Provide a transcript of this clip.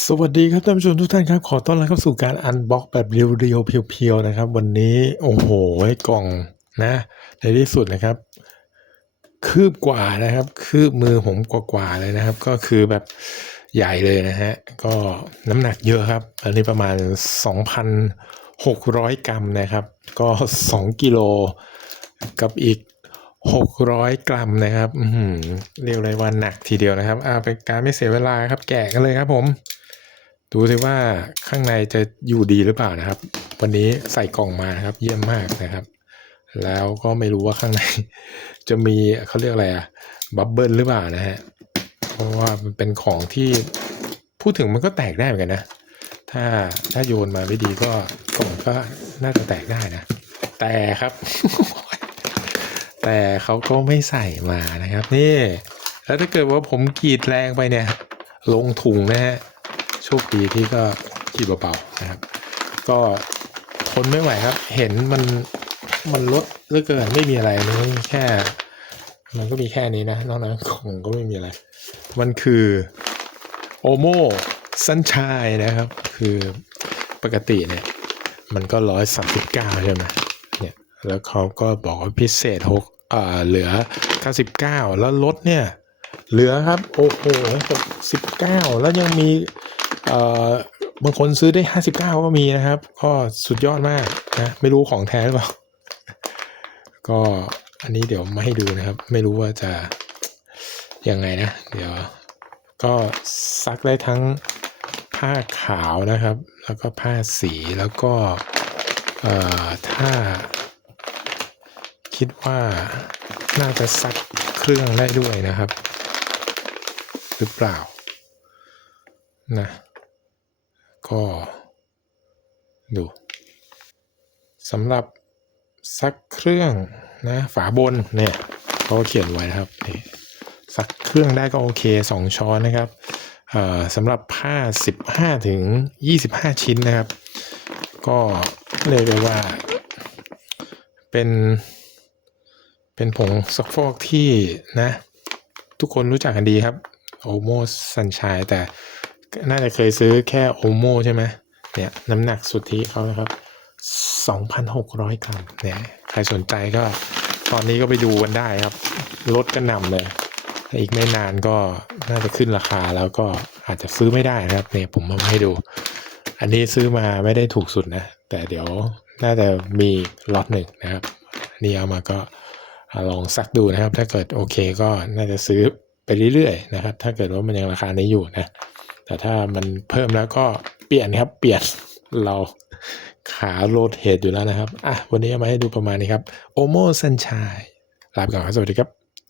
สวัสดีครับท่านผู้ชมทุกท่านครับ ขอต้อนรับเข้าสู่การอันบ็อกแบบเรียวๆเพียวๆนะครับ วันนี้โอ้โหกล่องนะ ในที่สุดนะครับ คืบกว่านะครับ คืบมือผมกว่าๆเลยนะครับ ก็คือแบบใหญ่เลยนะฮะ ก็น้ำหนักเยอะครับ อันนี้ประมาณ 2,600 กรัมนะครับ ก็ 2 กิโลกับอีก 600กรัมนะครับอืเรียกเลยว่าหนักทีเดียวนะครับอาเป็นการไม่เสียเวลาครับ แกะกันเลยครับผม ดูสิว่าข้างในจะอยู่ดีหรือเปล่านะครับ วันนี้ใส่กล่องมานะครับ เยี่ยมมากนะครับ แล้วก็ไม่รู้ว่าข้างใน จะมีเขาเรียกอะไรอะบับเบิลหรือเปล่านะฮะเพราะว่ามันเป็นของที่พูดถึงมันก็แตกได้เหมือนกันนะ ถ้าถ้าโยนมาไม่ดีก็กล่องก็น่าจะแตกได้นะ แต่ครับ แต่เขาก็ไม่ใส่มานะครับนี่แล้วถ้าเกิดว่าผมกรีดแรงไปเนี่ย ลงถุงนะฮะโชคดีที่ก็ขีดเบาๆนะครับ ก็ทนไม่ไหวครับ เห็นมันมันลดเลือเกินไม่มีอะไรนก็มีแค่ มันก็มีแค่นี้นะนอกนั้นของก็ไม่มีอะไร มันคือโอโมสันชายนะครับ คือปกติเนี่ย มันก็ร้อยสามสิบเก้าใช่ไหม แล้วเขาก็บอกว่าพิเศษหกอ่าเหลือเก้าสิบเก้าแล้วลดเนี่ยเหลือครับโอ้โหหกสิบเก้าแล้วยังมีเอ่อบางคนซื้อได้ห้าสิบเก้าก็มีนะครับ ก็สุดยอดมากนะไม่รู้ของแท้หรือเปล่าก็อันนี้เดี๋ยวมาให้ดูนะครับ ไม่รู้ว่าจะยังไงนะ เดี๋ยวก็ซักได้ทั้งผ้าขาวนะครับ แล้วก็ผ้าสีแล้วก็เอ่อถ้า คิดว่าน่าจะซักเครื่องได้ด้วยนะครับ หรือเปล่านะก็ดูสำหรับซักเครื่องนะฝาบนเนี่ยเขาเขียนไว้นะครับนี่ซักเครื่องได้ก็โอเค 2 ช้อนนะครับสำหรับผ้า 15 ถึง 25 ชิ้นนะครับ ก็เรียกได้ว่าเป็น เป็นผงซักฟอกที่นะ ทุกคนรู้จักกันดีครับโอโมสันชายแต่น่าจะเคยซื้อแค่โอโมใช่ไหมเนี่ยน้ำหนักสุทธิเขานะครับ 2,600 กรัมเนี่ยใครสนใจก็ตอนนี้ก็ไปดูกันได้ครับ ลดกันนำเลยอีกไม่นานก็น่าจะขึ้นราคาแล้วก็อาจจะซื้อไม่ได้นะครับเนี่ยผมมาให้ดู อันนี้ซื้อมาไม่ได้ถูกสุดนะ แต่เดี๋ยวน่าจะมีล็อตหนึ่งนะครับนนี้เอามาก็ ลองซักดูนะครับ ถ้าเกิดโอเคก็น่าจะซื้อไปเรื่อยๆนะครับ ถ้าเกิดว่ามันยังราคานี้อยู่นะ แต่ถ้ามันเพิ่มแล้วก็เปลี่ยนครับ เปลี่ยนเราขาโรเทตอยู่แล้วนะครับ อะ วันนี้มาให้ดูประมาณนี้ครับ โอโมซันชายลาไปก่อนครับ สวัสดีครับ